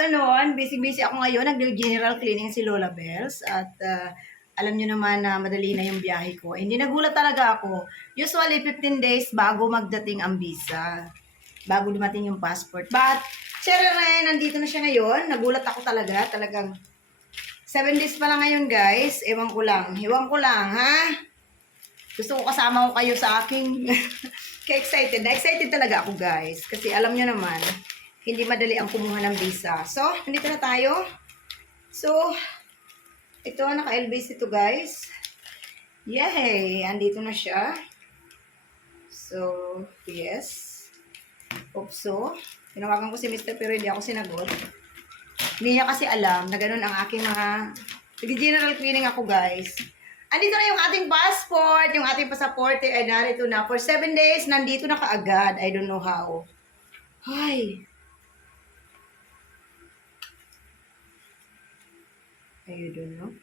afternoon. Busy-busy ako ngayon. Nag-general cleaning si Lola Bells. At alam nyo naman na madali na yung biyahe ko. Hindi nagulat talaga ako. Usually 15 days bago magdating ang visa. Bago dumating yung passport. But, syempre, nandito na siya ngayon. Nagulat ako talaga. Talagang 7 days pa lang ngayon, guys. Ewan ko lang, ha? Gusto ko kasama ko kayo sa aking ka-excited. Na-excited talaga ako, guys. Kasi alam nyo naman, hindi madali ang kumuha ng visa. So, nandito na tayo. So, ito, naka-LBC ito, guys. Yay! Andito na siya. So, yes. So, tinawagan ko si Mr. pero hindi ako sinagot. Hindi niya kasi alam na ganun ang aking mga... Nag-general cleaning ako, guys. Andito na yung ating passport. Yung ating pasaporte ay narito na. For 7 days, nandito na kaagad. I don't know how. Ay. I don't know.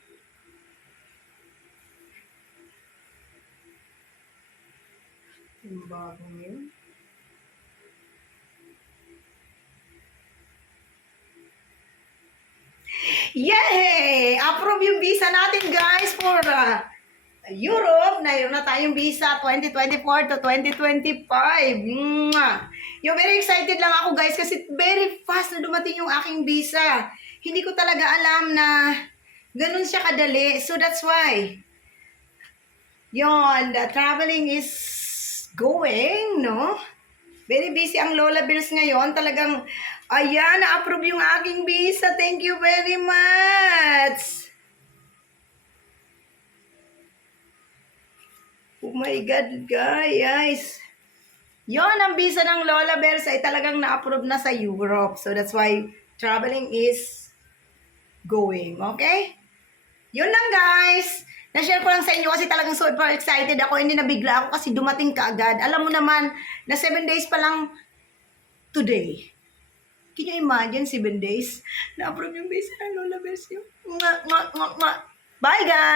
Yung bagong yun. Yay! Approve yung visa natin, guys, for Europe. Mayroon na tayong visa 2024 to 2025. Yung very excited lang ako, guys, kasi very fast na dumating yung aking visa. Hindi ko talaga alam na ganun siya kadali. So, that's why. Yon, the traveling is going, no? Very busy ang Lola Bells ngayon. Talagang, ayan, na-approve yung aking visa. Thank you very much. Oh my God, guys. Yon, ang visa ng Lola Bells ay talagang na-approve na sa Europe. So, that's why traveling is going. Okay? Yun lang, guys. Na-share ko lang sa inyo kasi talagang super excited ako. Hindi nabigla ako kasi dumating kaagad. Alam mo naman na 7 days pa lang today. Can you imagine 7 days? Na-approve yung visa ng Lola Bells yun. Bye, guys!